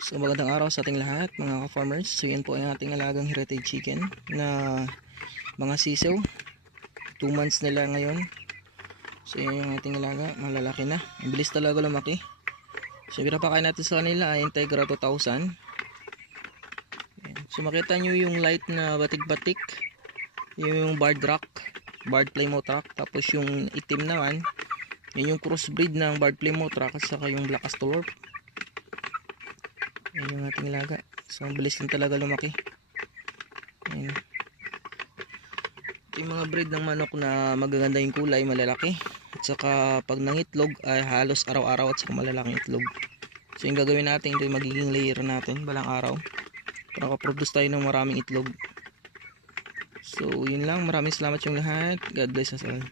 So magandang araw sa ating lahat mga ka-farmers. So yan po ang ating alagang heritage chicken na mga sisew. 2 months nila ngayon. So yan yung ating alaga, malalaki na. Ang bilis talaga lumaki. So yung pinapakain natin sa kanila ay Integra 2000. So makita nyo yung light na batik-batik, yung barred rock, barred plymouth rock. Tapos yung itim naman, yun yung crossbreed ng barred plymouth rock at saka yung black astolorp. Yan yung ating alaga. So ang bilis din talaga lumaki. Ayan. Ito yung mga breed ng manok na magaganda yung kulay, malalaki. At saka pag nangitlog ay halos araw-araw at saka malalaking itlog. So yung gagawin natin, ito yung magiging layer natin balang araw para makaproduce tayo ng maraming itlog. So yun lang, maraming salamat yung lahat. God bless us all.